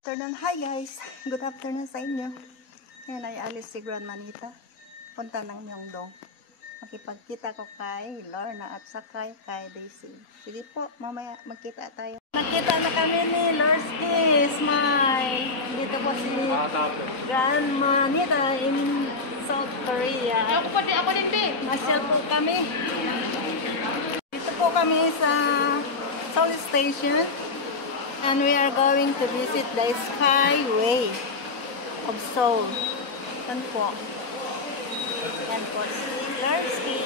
Afternoon. Hi guys! Good afternoon sa inyo. Ngayon ay alis si Grandma Nita. Punta ng Myeongdong. Makipagkita ko kay Lorna at sakay kay Daisy. Sige po, mamaya magkita tayo. Nakita na kami ni Lorski. Smile! Dito po si Grandma Nita in South Korea. Ako din din. Masyal po kami. Dito po kami sa Seoul Station. And we are going to visit the Skyway of Seoul. Yan po. Yan po si Lorski.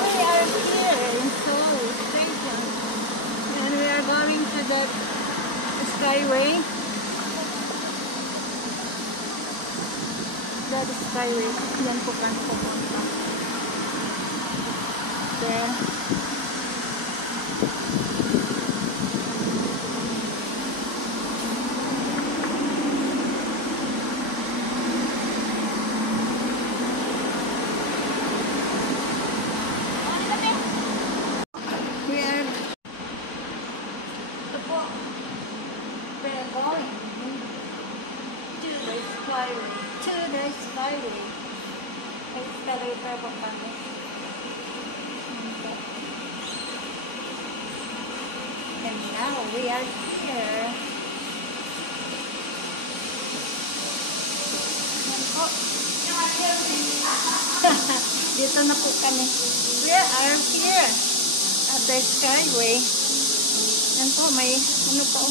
We are here in Seoul Station. And we are going to the Skyway. That is Skyway. Yan po kami pupunta. There. Skyway. Escalator po kami. And now we are here. Dito na po kami. We are here at the Skyway. Yan po, may ano po.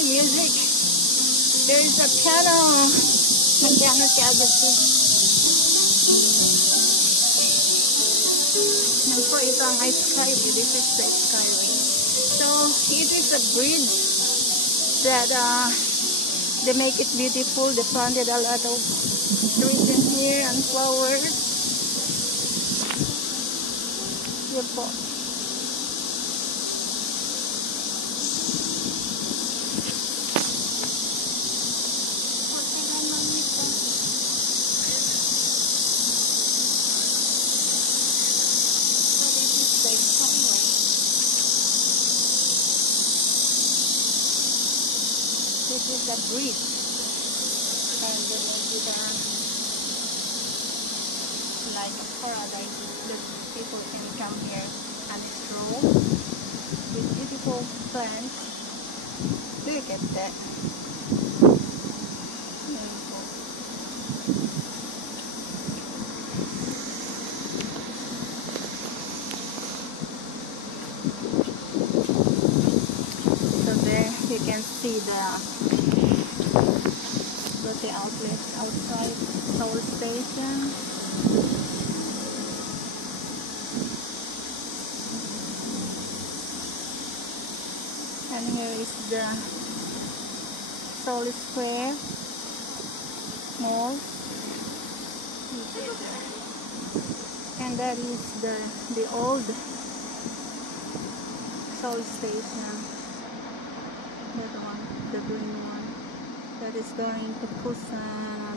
Music. There is a piano. Nagpiano si Agassi. Yan po, ito ang Skyway. This is the Skyway. So, it is a bridge that they make it beautiful. They planted a lot of trees in here and flowers. Yan po. This is a bridge, and then it like a paradise. The people can come here and stroll with beautiful plants. Look at that. So there you can see the outlets outside Seoul Station. And here is the Seoul Square Mall. And that is the old Seoul Station. That one, the green one. That is going to Busan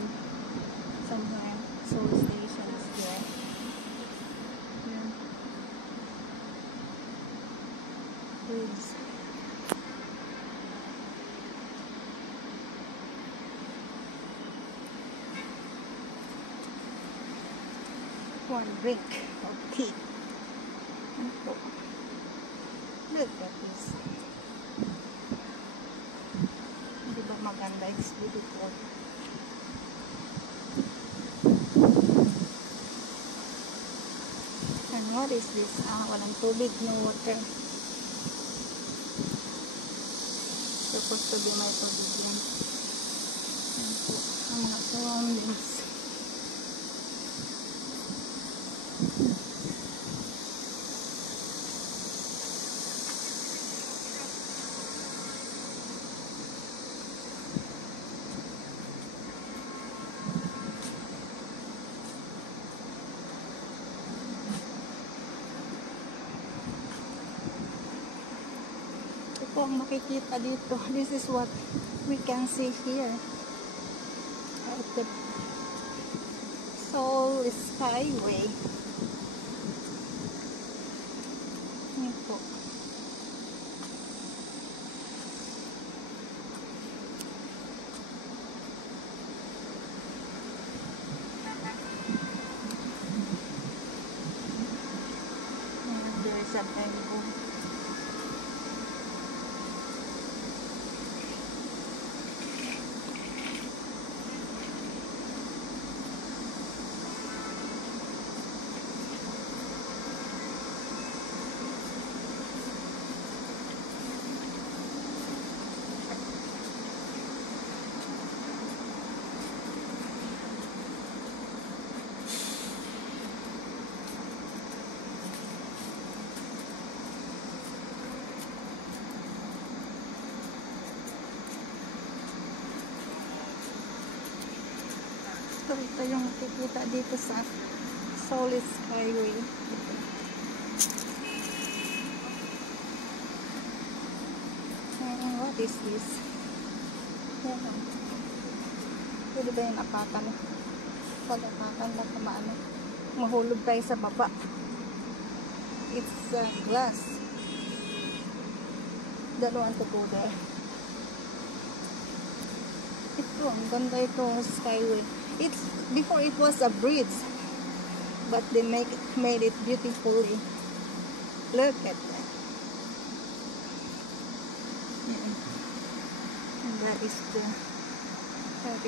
somewhere. Seoul Station is there. Yeah. Bridge. One drink of tea. Look at this. Diba maganda? It's beautiful. And what is this? Walang tubig, no water. Supposed to be may tubig yan. Yan po ang mga surroundings. po ang makikita dito. This is what we can see here at the Seoul Skyway. Yan po. There is a bamboo. So, ito yung makikita dito sa Seoul Skyway. And what is this? Yan. Pwede ba yung apakan? Pag apakan, baka maano, mahulog tayo sa baba. It's glass. Don't want to go there. Ito, ang ganda ito, Skyway. Before it was a bridge, but they made it beautifully. Look at that. Yeah. And that is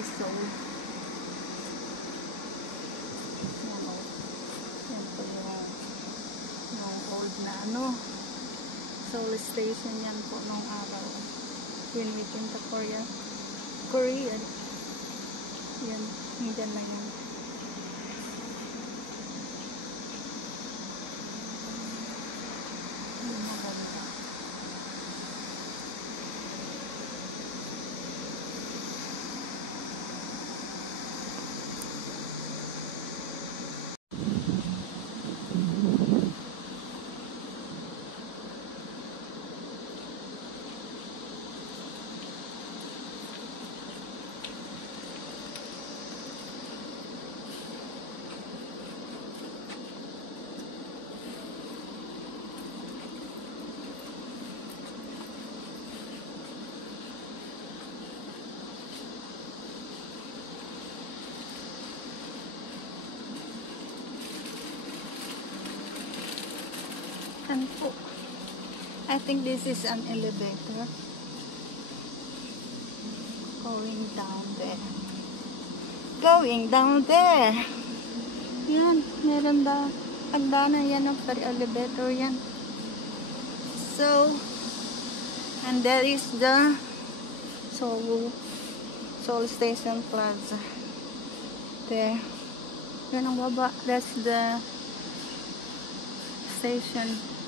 Seoul. Yan o. Yan po yung old na Seoul Station yan po nung araw. Yun within the Korea. Yan, dyan na yan. Yan, maganda. And po, I think this is an elevator going down there. Going down there. Yan, meron ba? Pagdana yan ng elevator yan. So, and there is the Seoul Station Plaza. There. Yan ang baba. That's the station.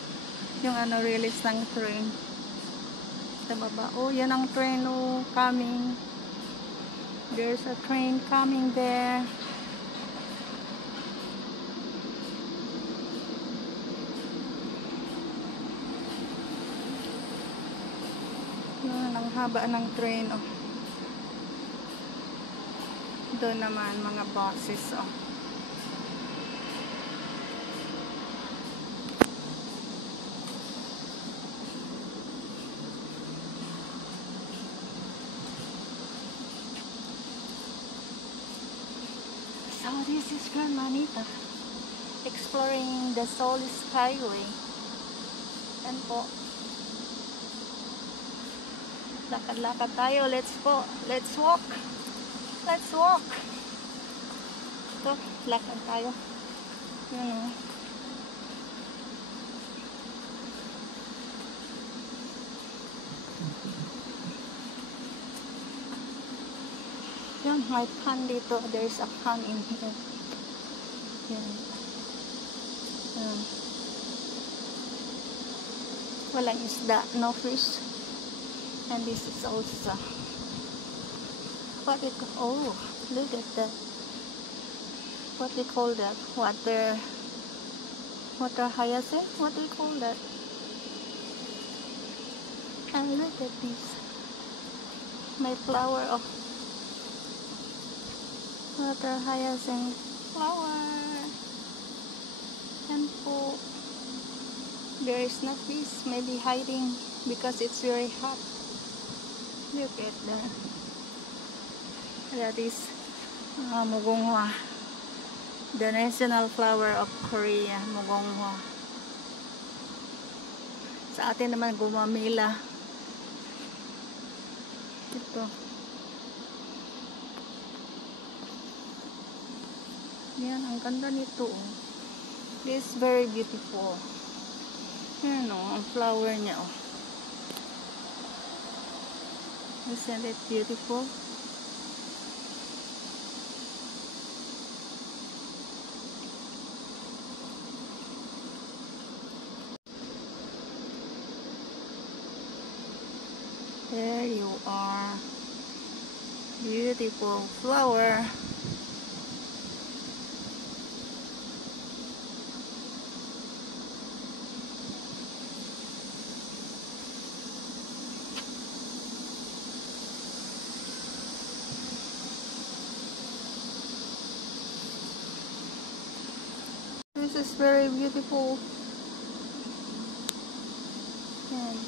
Yung release ng train sa baba. Oh, yan ang train coming. There's a train coming there. Yan ang haba ng train. Oh. Doon naman mga buses. Oh. So this is Grandma Anita exploring the Seoul Skyway. Yan po. Lakad-lakad tayo. Let's walk. Let's walk. Ito, lakad tayo. Yan o. Yan, may pan dito. There's a pan in here. Yan. Yan. Walang isda. No fish. And this is also what oh, look at that. What they call that? Water hyacinth? What do you call that? And Look at this. My flower of water hyacinth flower. And po, there is no fish, maybe hiding because it's very hot. Look at that. That is mugonghwa, the national flower of Korea, mugonghwa. Sa atin naman gumamila. Ito. Yan, ang ganda nito. Oh. This is very beautiful. Yan o, ang flower niya. Oh. Isn't it beautiful? There you are. Beautiful flower. This is very beautiful. And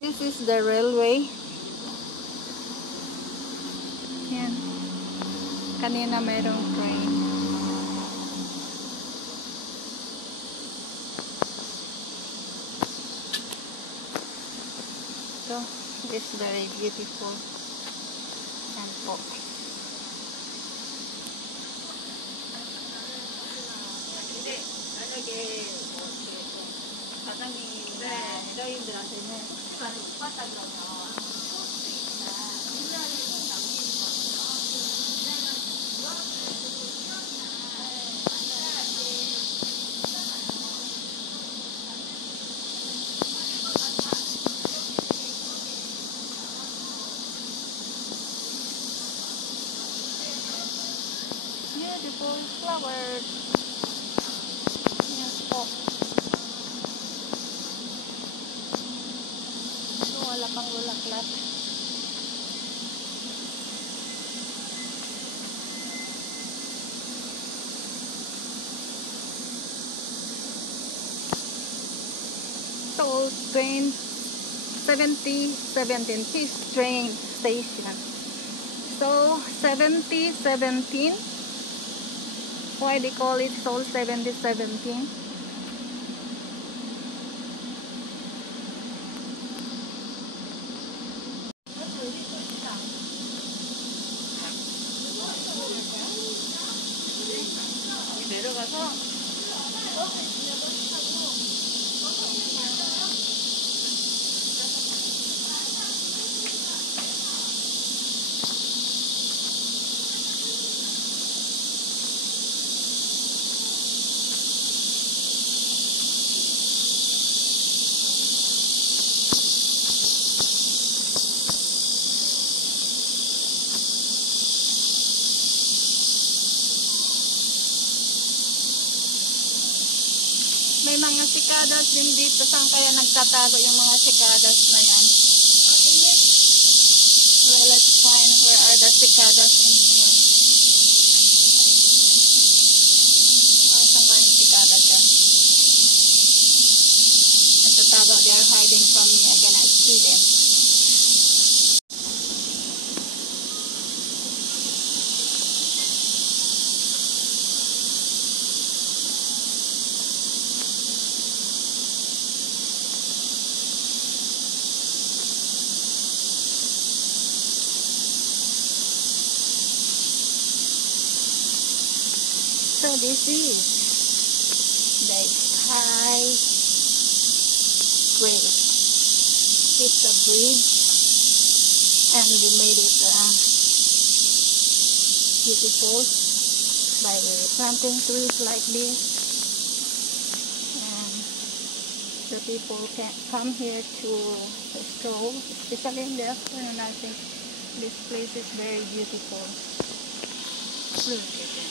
this is the railway. Yan. Kanina mayroong train. Ito is very beautiful. Yan po. Beautiful flowers. Yan po. So, wala pang bulaklak. So, train 17 Fish train station. So, 17. Why they call it Seoul 17? May mga sikadas din dito. Saan kaya nagtatago yung mga sikadas na yan? Well, let's find where are the cicadas in here. Saan kaya yung cicada dyan? Nagtatago. They are hiding from me. I cannot see them. So this is the Sky Bridge. It's a bridge and we made it beautiful by planting trees like this. And the people can come here to stroll, especially in the afternoon. I think this place is very beautiful. Look at that.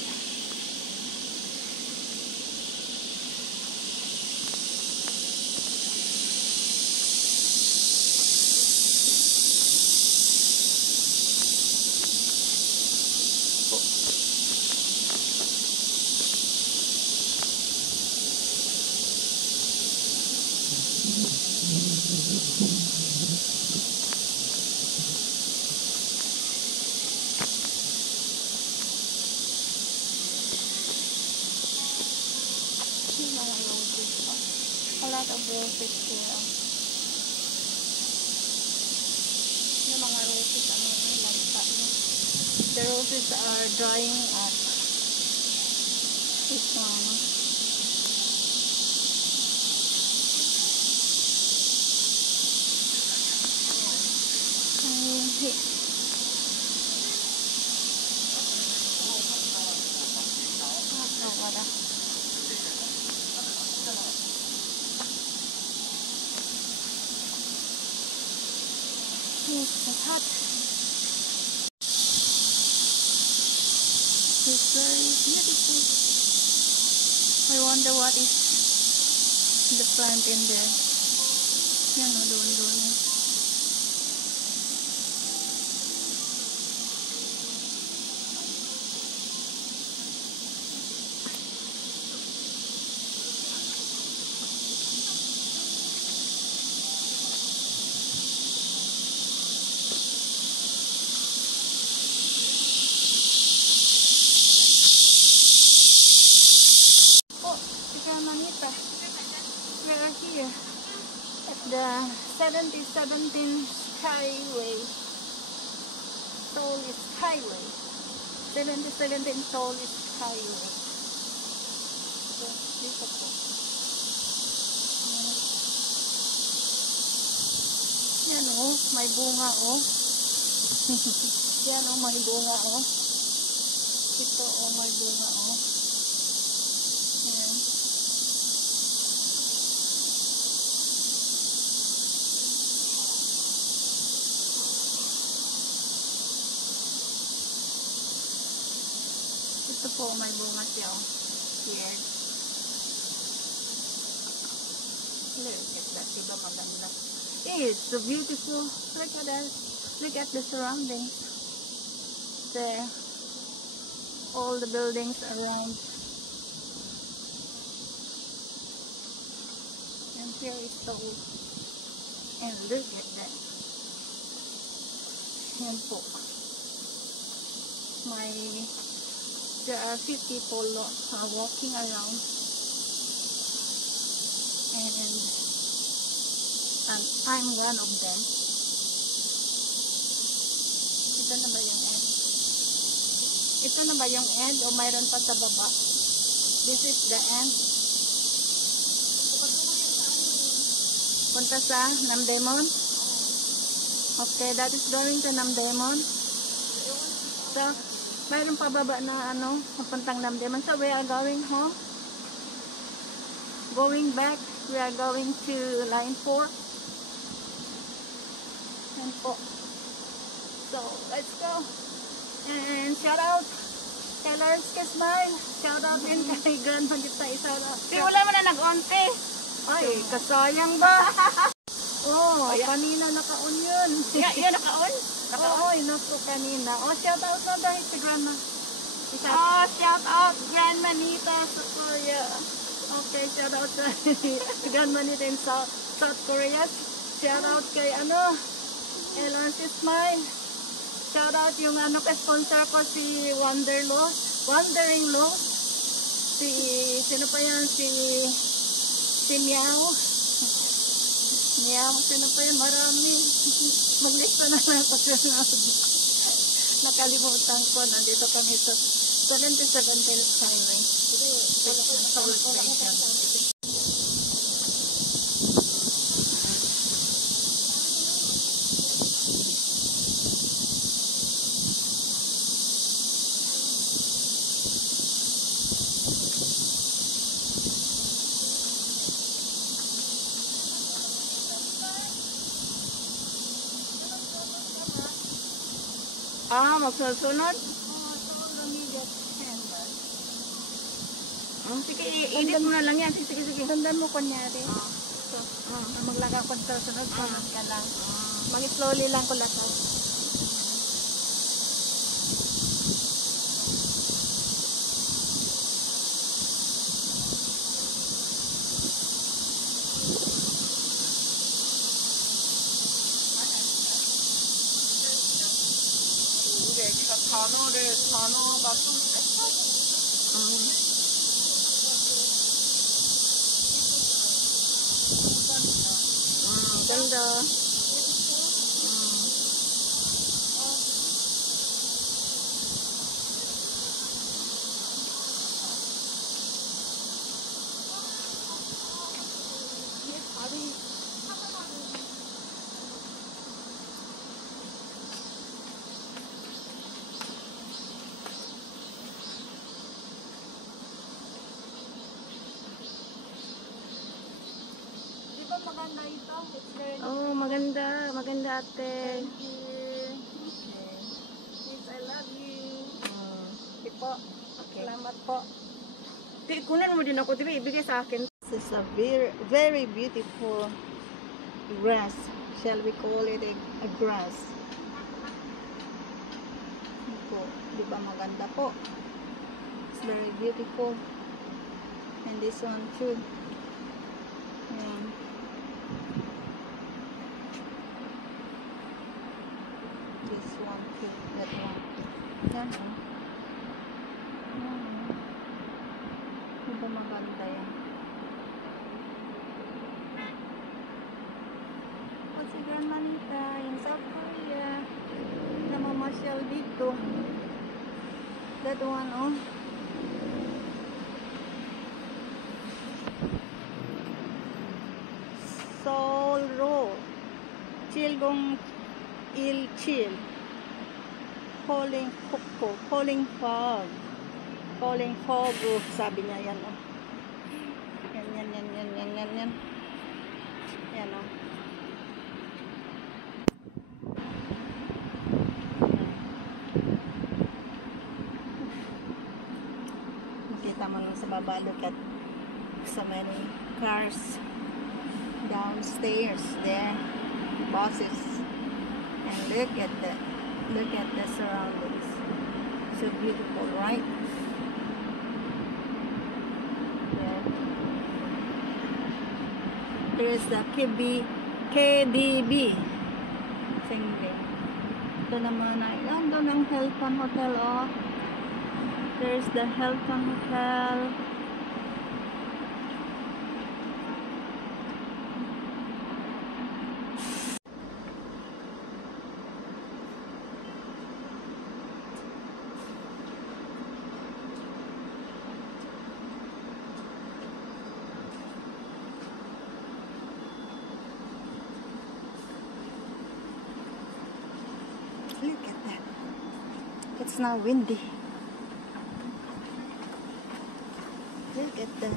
A lot of roses here. Yung mga roses, ano yung lagta niya. The roses are drying up. This one. It's hot. It's very beautiful. I wonder what is the plant in there. Yan o, doon. Manita. We are here at the 7017 Skyway. Tallest Highway. 7017 Tallest Highway. So, dito po. Yan o, may bunga o. Yan o, may bunga o. Ito o, may bunga o. Yan. Ito po, may bunga siya. Here. Look at that. Diba maganda? It's so beautiful. Look at that. Look at the surroundings. There. All the buildings around. And here is the wood. And look at that. Yan po. There are few people walking around, and I'm one of them. Ito na ba yung end? Ito na ba yung end o mayroon pa sa baba? This is the end. Punta sa Namdemon? Okay, that is going to Namdemon. So, mayroon pa baba na papuntang Namdemon. So we are going home. Going back, we are going to line 4. Yan po. So, let's go. And shout out kay Lance Smile. Shout out din kay Grand Manita. Shout out. Wala mo na nag-onte. Ay, kasayang ba? Oh, kanina naka-on yun. Yun, naka-on? Oo, inapo kanina. Oh, shout out na dahil si Grandma. Oh, shout out Grand Manita sa Korea. Okay, shout out sa Grand Manita in South Korea. Shout out kay Elon Smile. Shout out yung ka-sponsor ko si Wandering Law. Sino pa yan? Si Meow. Meow, sino pa yan? Marami. Maglista na lang ako. Nakalimutan ko. Nandito kami sa 77 Highway. Seoul Station. Ah, magsunod-sunod? So immediate handle. Sige, i-edit mo na lang yan. Sige. Sundan mo kunyari. Ah. So, Ah. maglaka ko sa sunod ka lang. Ah. Mag-slowly lang ko lahat. 단어가 좀 셌어? ganda. Di ba maganda ito? It's very Oh, maganda. Maganda ate. Thank you. Okay. Miss, I love you. Di po. Okay. Salamat po. Kunan mo din ako, diba? Ibigay sa akin. This is a very beautiful grass. Shall we call it a grass? Ito, di ba maganda po? It's very beautiful. And this one too. Ayan. This one too. That one. Yan o. Yan o. Di ba maganda yan? O si Grandma Nita in South Korea. Namamasyal dito. That one oh. Seoul Road. Chilgong Il Chil. Calling Koko. Calling Fog. Calling Fog Group. Sabi niya yan oh. Yan. Yan oh. Makita mo lang sa baba. Look at so many cars downstairs there, buses, and look at the surroundings. So beautiful, right? There is the KDB singing. Ito naman ay doon ang Hilton Hotel oh. There's the Hilton Hotel. Look at that. It's now windy. Look at that.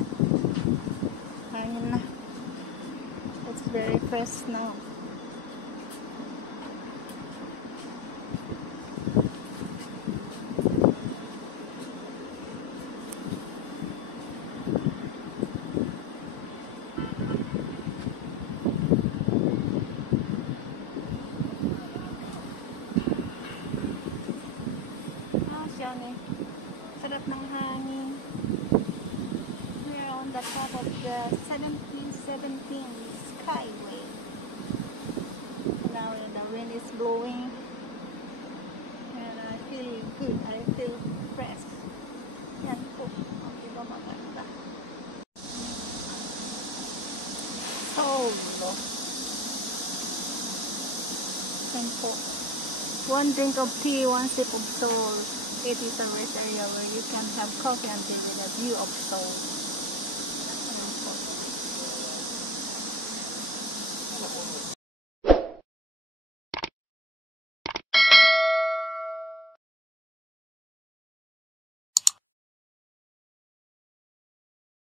Hangin na. It's very fresh now. Sarap ng hangin. We're on the top of the 1717 Skyway. Now the wind is blowing and I feel good. I feel fresh. Yan po. Okay ba maganda? Solo. Yan po. One drink of tea, one sip of Seoul. It is a rest area where you can have coffee and tea with a view of Seoul.